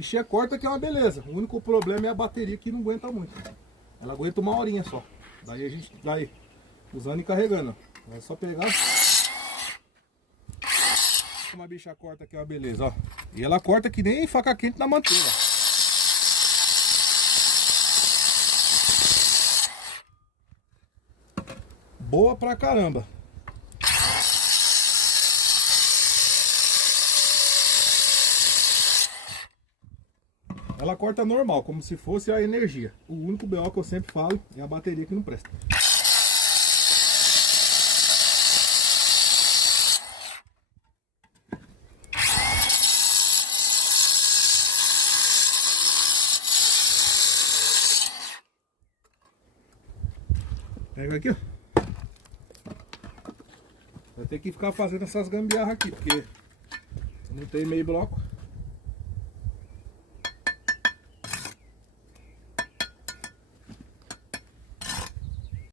bichinha corta que é uma beleza. O único problema é a bateria que não aguenta muito. Ela aguenta 1 horinha só. Daí a gente vai usando e carregando. É só pegar. Uma bicha corta que é uma beleza, ó. E ela corta que nem faca quente na manteiga. Boa pra caramba. Ela corta normal, como se fosse a energia. O único BO que eu sempre falo é a bateria que não presta. Pega aqui, ó. Vai ter que ficar fazendo essas gambiarras aqui, porque não tem meio bloco.